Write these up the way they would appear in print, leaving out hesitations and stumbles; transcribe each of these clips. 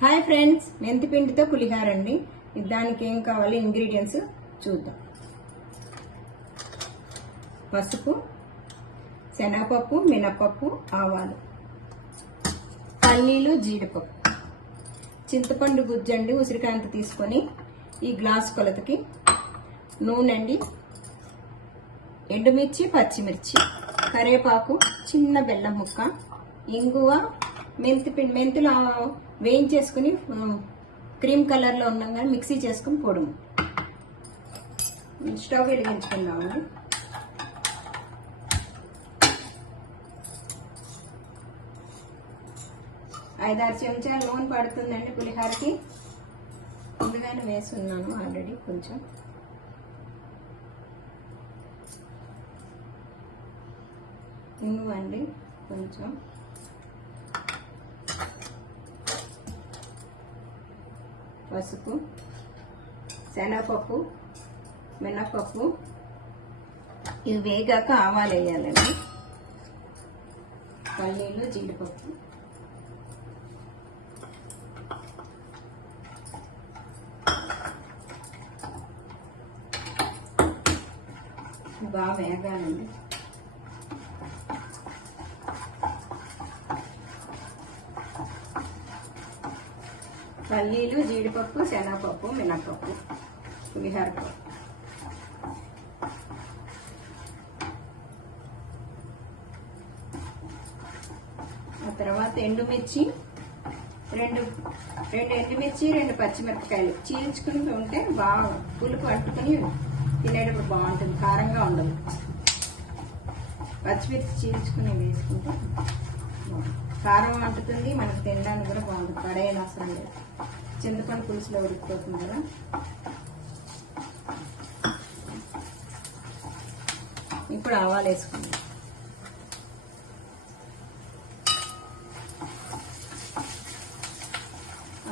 Hi friends, మెంతి పిండితో పులిహార అండి. దానికి ఏం కావాలి ఇంగ్రీడియంట్స్ చూద్దాం. పసుపు, శనగపప్పు, మినపప్పు, ఆవాలు, పల్లీలు, జీడిపప్పు, చింతపండు గుజ్జండి ఉసిరికాయంత తీసుకొని ఈ గ్లాస్ కొలతకి, నూనె అండి, ఎండుమిర్చి, పచ్చిమిర్చి, కరివేపాకు, చిన్న బెల్లం ముక్క, ఇంగువ, మెంతులు వేయించేసుకుని క్రీమ్ కలర్లో ఉన్నాం కానీ మిక్సీ చేసుకుని పొడుము. స్టవ్ వెలిగించుకుందామండి. ఐదారు చెంచాలు నూనె పడుతుందండి పులిహారకి. ముందుగానే వేస్తున్నాను ఆల్రెడీ. కొంచెం ఇంగువ అండి, కొంచెం పసుపు, శనగపప్పు, మినపప్పు, ఇవి వేగాక ఆవాలు వేయాలండి, పల్లీలు, జీడిపప్పు, బాగా వేగాలండి. పల్లీలు, జీడిపప్పు, శనగపప్పు, మినపప్పు, పులిహోర పప్పు. ఆ తర్వాత ఎండుమిర్చి, రెండు ఎండుమిర్చి, 2 పచ్చిమిరపకాయలు చీల్చుకుని ఉంటే బాగా పులుపు అంటుకుని తినేటప్పుడు బాగుంటుంది, కారంగా ఉండదు. పచ్చిమిర్చి చీల్చుకుని వేసుకుంటే కారం అంటుతుంది, మనకు తినడానికి కూడా బాగుంటుంది, పడేయని అవసరం లేదు. చింతపండు పులుసులో ఉడికిపోతుంది కదా. ఇప్పుడు ఆవాలు వేసుకుందాం.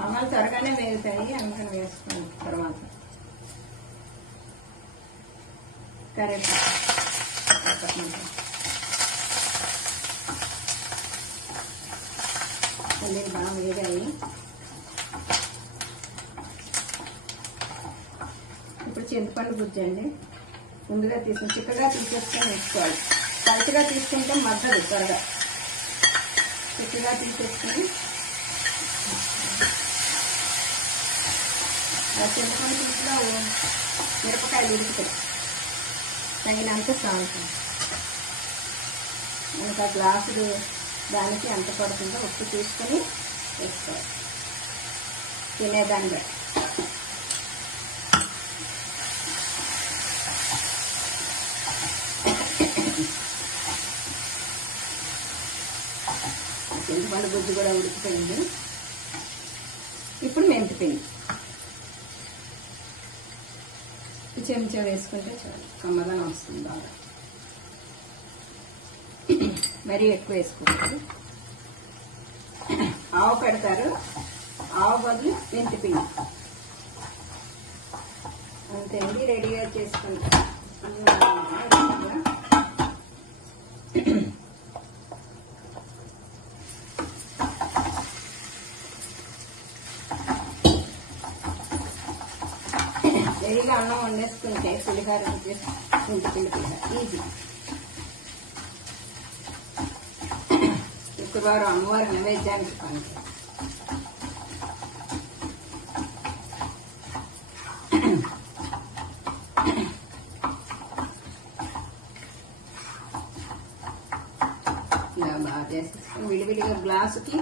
ఆవాలు త్వరగానే వేగుతాయి, అందుకని వేసుకోండి. తర్వాత కరివేపాకు, పల్లీలు బాగా వేగాయి. ఇప్పుడు చింతపండు గుజ్జండి, ముందుగా తీసుకుని చిక్కగా తీసేసుకొని వేసుకోవాలి. పలుచగా తీసుకుంటే మద్దదు త్వరగా. చిక్కగా తీసేసుకొని ఆ చింతపండు పులుసులో మిరపకాయలు ఉడుకుతాయి, తగినంత సాల్ట్. మనకు ఆ గ్లాసులు దానికి ఎంత పడుతుందో ఉప్పు తీసుకొని వేసుకోవాలి, తినేదాన్ని బట్టి. చింతపండు గుజ్జు కూడా ఉడికిపోయింది. ఇప్పుడు మెంతిపిండి చెంచా వేసుకుంటే చాలు, కమ్మదనం వస్తుంది బాగా. మరీ ఎక్కువ వేసుకోవాలి. ఆవు పెడతారు, ఆవు బదులు మెంతిపిండి అంతే అండి. రెడీగా చేసుకుంటారు. రెడీగా అన్నం వండేసుకుంటే పులిహార మెంతిపిండి పులిహార ఈజీ. శుక్రవారం అమ్మవారి నైవేద్యానికి పనికి. ఇలా బాగా చేసేసుకుని విడివిడిగా గ్లాసుకి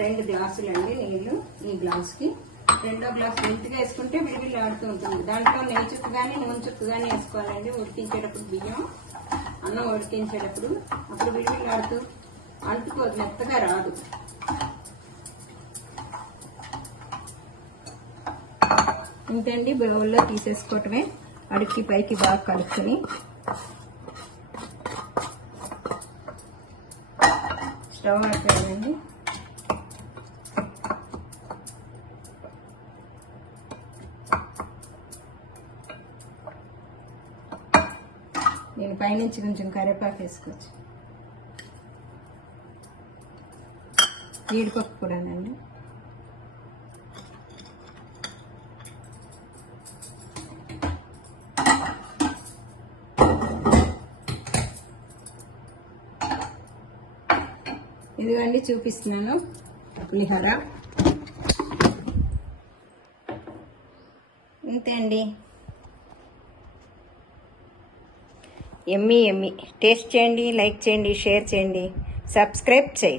2 గ్లాసులు అండి నీళ్ళు. ఈ గ్లాసుకి 2వ గ్లాసు మెంతిగా వేసుకుంటే విడివిడి ఆడుతూ ఉంటుంది. దాంట్లో నెయ్యి చుక్కు కానీ నూనె చుక్కు కానీ వేసుకోవాలండి. ఉడికించేటప్పుడు బియ్యం అన్నం ఉడికించేటప్పుడు అప్పుడు విడివిడి ఆడుతూ అంటుకోదు, మెత్తగా రాదు. ఇంతండి, బౌల్లో తీసేసుకోవటమే. అడికి పైకి బాగా కలుపుకొని స్టవ్ ఆపేయాలండి. నేను పైనుంచి కొంచెం కరివేపాకు వేసుకోవచ్చు. జీడిపప్పు కూడానండి. ఇదిగోండి చూపిస్తున్నాను పులిహోర. ఇంతే అండి. Emmy Emmy. టేస్ట్ చేయండి, లైక్ చేయండి, షేర్ చేయండి, సబ్స్క్రైబ్ చేయండి.